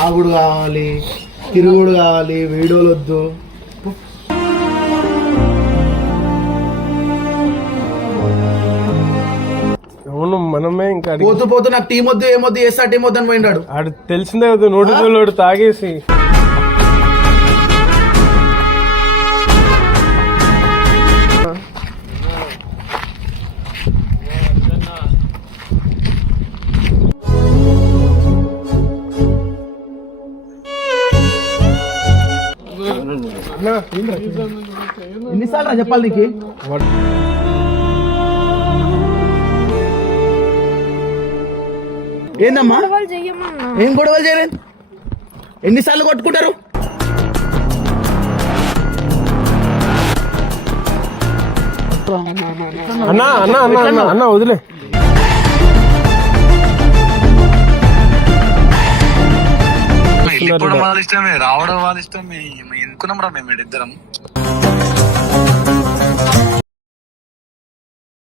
తాగుడు కావాలి, తిరుగుడు కావాలి, వీడియోలు వద్దు. అవును మనమే ఇంకా పోతూ పోతూ నాకు టీం వద్దు ఏమొద్దు చేస్తా టీం వద్దు అని పోయినాడు. ఆడు తెలిసిందే కదా నోటి తాగేసి. ఎన్నిసార్లు చెప్పాలి నీకు? ఏందమ్మా ఏం గొడవలు చేయలేదు? ఎన్నిసార్లు కొట్టుకుంటారు? అన్నా అన్నా అన్నా అన్నా అన్నా వదిలే. వెళ్ళిపోవడం వాళ్ళ ఇష్టమే, రావడం వాళ్ళ ఇష్టమే. ఎందుకున్నాం రా మేము ఇద్దరం.